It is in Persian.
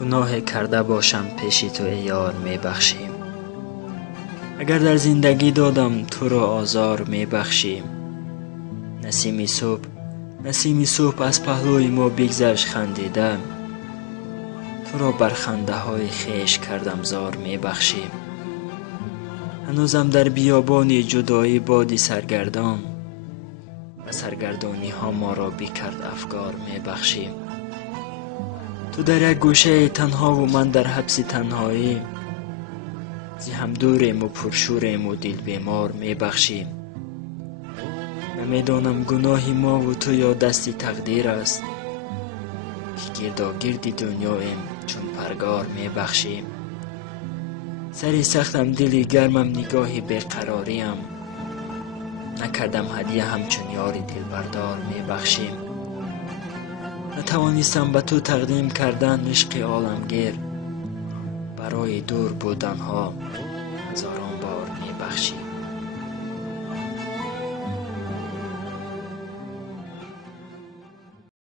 گناه کرده باشم پیش تو ای یار میبخشیم. اگر در زندگی دادم تو را آزار میبخشیم. نسیمی صبح از پهلوی ما بگذشت خندیده، تو را بر خنده های خیش کردم زار میبخشیم. هنوزم در بیابان جدایی بادی سرگردان، و سرگردانی ها ما را بیکرد افگار میبخشیم. تو در یک گوشه تنها و من در حبس تنهایی، زی هم دوریم و پرشوریم و دل بیمار میبخشیم. نمیدانم گناه ما و تو یا دستی تقدیر است، که گردا گردی دنیاییم چون پرگار میبخشیم. سری سختم دلی گرمم نگاهی بیقراریم، نکردم هدیه همچون یاری دلبردار میبخشیم. نتوانستم به تو تقدیم کردن عشق عالمگیر، برای دور بودن ها هزاران بار میبخشیم.